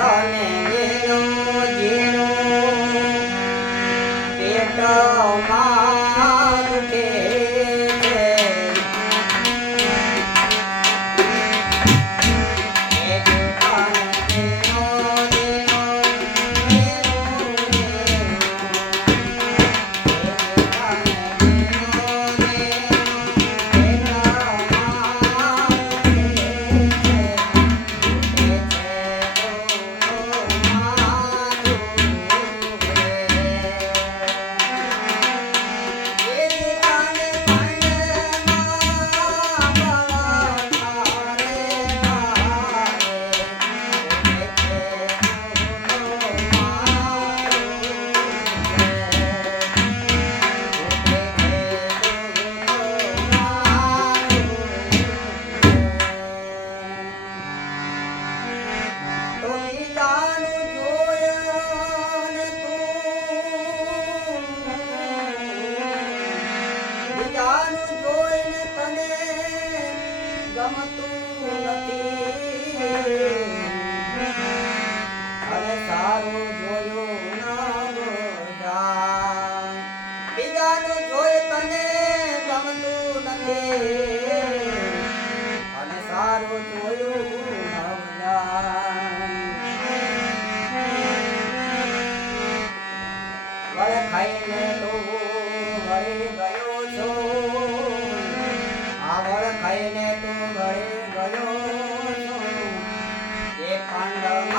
Oh coming. બીજાનું જોયું ન ખાઈને તું વળી ગયો છો. આવળ ખાઈને તું વળી ગયો છો. એ પાંડવ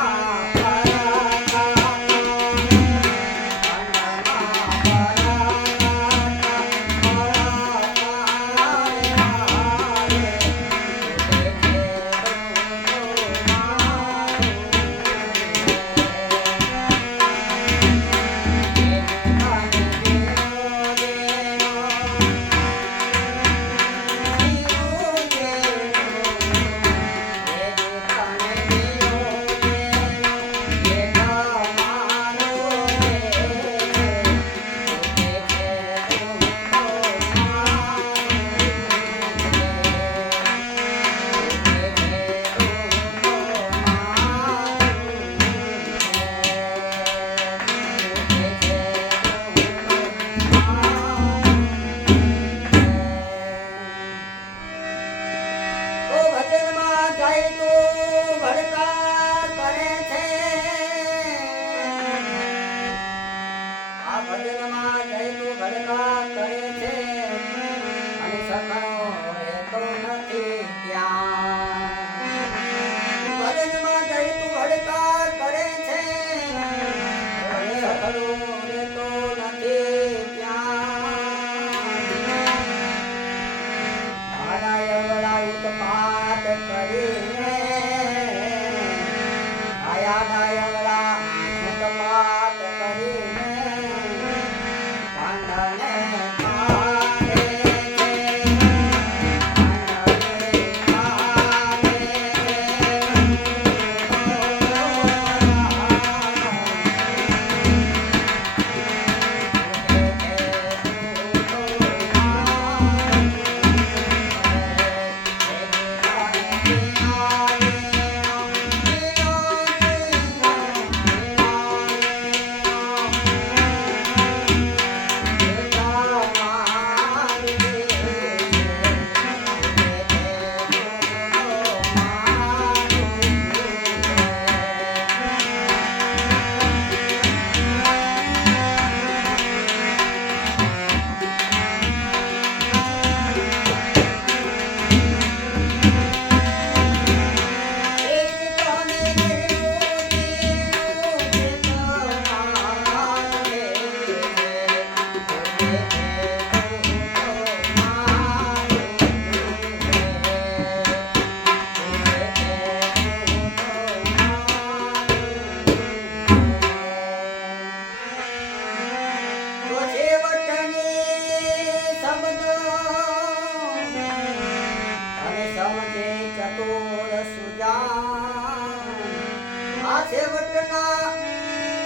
છેવટના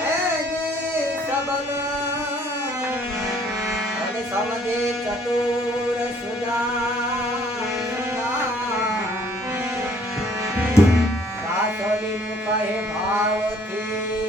એની સબન અને સમજે ચતુર સુજા. કાસોલી મુખ હે ભાવથી